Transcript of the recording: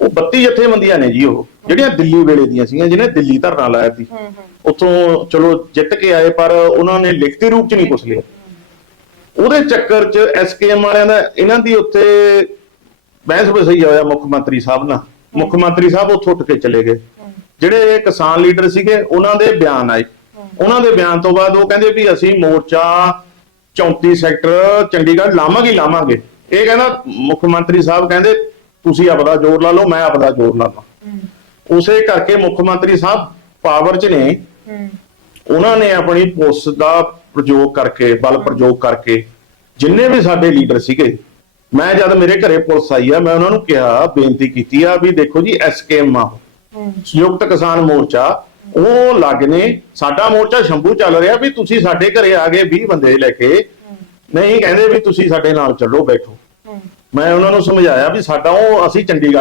ਉਹ 32 ਜਥੇਬੰਦੀਆਂ ਨੇ ਜੀ ਉਹ ਜਿਹੜੀਆਂ ਦਿੱਲੀ ਵੇਲੇ ਦੀਆਂ ਸੀਗੀਆਂ ਜਿਹਨੇ ਦਿੱਲੀ ਧਰਨਾ ਲਾਇਆ ਸੀ। ਉੱਥੋਂ ਚਲੋ ਜਿੱਤ ਕੇ ਆਏ ਪਰ ਉਹਨਾਂ ਨੇ ਲਿਖਤੀ ਰੂਪ ਚ ਨਹੀਂ ਕੁਛ ਲਿਆ। ਉਹਦੇ ਚੱਕਰ ਚ ਐਸਕੇਐਮ ਵਾਲਿਆਂ ਦਾ ਇਹਨਾਂ ਦੀ ਉੱਥੇ ਬਹਿਸ ਬਸਈ ਹੋਇਆ ਮੁੱਖ ਮੰਤਰੀ ਸਾਹਿਬ ਨਾਲ। ਮੁੱਖ ਮੰਤਰੀ ਸਾਹਿਬ ਉੱਥੋਂ ਉੱਠ ਕੇ ਚਲੇ ਗਏ। ਜਿਹੜੇ ਕਿਸਾਨ ਲੀਡਰ ਸੀਗੇ ਉਹਨਾਂ ਦੇ ਬਿਆਨ ਆਏ। ਉਹਨਾਂ ਦੇ ਬਿਆਨ ਤੋਂ ਬਾਅਦ ਉਹ ਕਹਿੰਦੇ ਵੀ ਅਸੀਂ ਮੋਰਚਾ 34 ਸੈਕਟਰ ਚੰਡੀਗੜ੍ਹ ਲਾਵਾਂਗੇ ਲਾਵਾਂਗੇ। ਇਹ ਕਹਿੰਦਾ ਮੁੱਖ ਮੰਤਰੀ ਸਾਹਿਬ ਕਹਿੰਦੇ ਤੁਸੀਂ ਆਪਦਾ ਜ਼ੋਰ ਲਾ ਲਓ ਮੈਂ ਆਪਦਾ ਜ਼ੋਰ ਲਾਵਾਂ। ਉਸੇ ਕਰਕੇ ਮੁੱਖ ਮੰਤਰੀ ਸਾਹਿਬ ਪਾਵਰ 'ਚ ਨੇ। ਉਹਨਾਂ ਨੇ ਆਪਣੀ ਪੁਲਿਸ ਦਾ ਪ੍ਰਯੋਗ ਕਰਕੇ ਬਲ ਪ੍ਰਯੋਗ ਕਰਕੇ ਜਿੰਨੇ ਵੀ ਸਾਡੇ ਲੀਡਰ ਸੀਗੇ ਮੈਂ ਜਦ ਮੇਰੇ ਘਰੇ ਪੁਲਿਸ ਆਈ ਆ ਮੈਂ ਉਹਨਾਂ ਨੂੰ ਕਿਹਾ ਬੇਨਤੀ ਕੀਤੀ ਆ ਵੀ ਦੇਖੋ ਜੀ ਐਸਕੇਐਮ ਆ। ਸੰਯੁਕਤ ਕਿਸਾਨ ਮੋਰਚਾ ਉਹ ਲੱਗ ਨੇ ਸਾਡਾ ਮੋਰਚਾ ਸ਼ੰਭੂ ਚੱਲ ਰਿਹਾ ਵੀ ਤੁਸੀਂ ਸਾਡੇ ਘਰੇ ਆ ਗਏ 20 ਬੰਦੇ ਲੈ ਕੇ। ਨਹੀਂ ਕਹਿੰਦੇ ਵੀ ਤੁਸੀਂ ਸਾਡੇ ਨਾਲ ਚੱਲੋ ਬੈਠੋ। ਮੈਂ ਉਹਨਾਂ ਨੂੰ ਸਮਝਾਇਆ ਵੀ ਸਾਡਾ ਉਹ ਅਸੀਂ ਚੰਡੀਗੜ੍ਹ